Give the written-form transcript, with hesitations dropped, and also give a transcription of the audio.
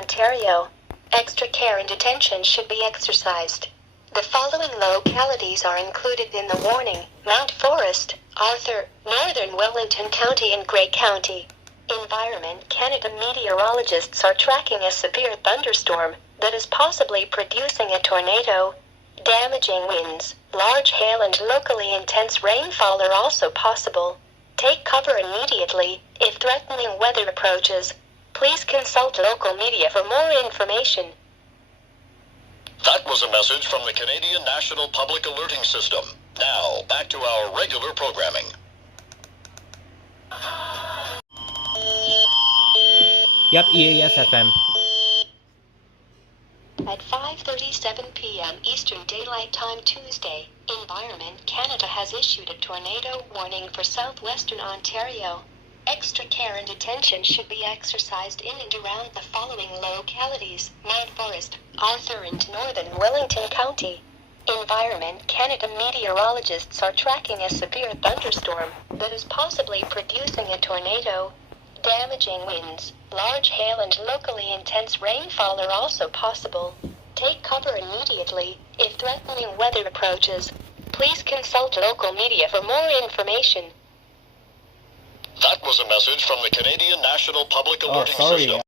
Ontario. Extra care and attention should be exercised. The following localities are included in the warning: Mount Forest, Arthur, Northern Wellington County and Grey County. Environment Canada meteorologists are tracking a severe thunderstorm that is possibly producing a tornado. Damaging winds, large hail and locally intense rainfall are also possible. Take cover immediately if threatening weather approaches. Please consult local media for more information. That was a message from the Canadian National Public Alerting System. Now, back to our regular programming. Yep, EAS FM. At 5:37 p.m. Eastern Daylight Time Tuesday, Environment Canada has issued a tornado warning for southwestern Ontario. Extra care and attention should be exercised in and around the following localities: Mount Forest, Arthur and Northern Wellington County. Environment Canada meteorologists are tracking a severe thunderstorm that is possibly producing a tornado. Damaging winds, large hail and locally intense rainfall are also possible. Take cover immediately if threatening weather approaches. Please consult local media for more information. That was a message from the Canadian National Public Alerting sorry. System.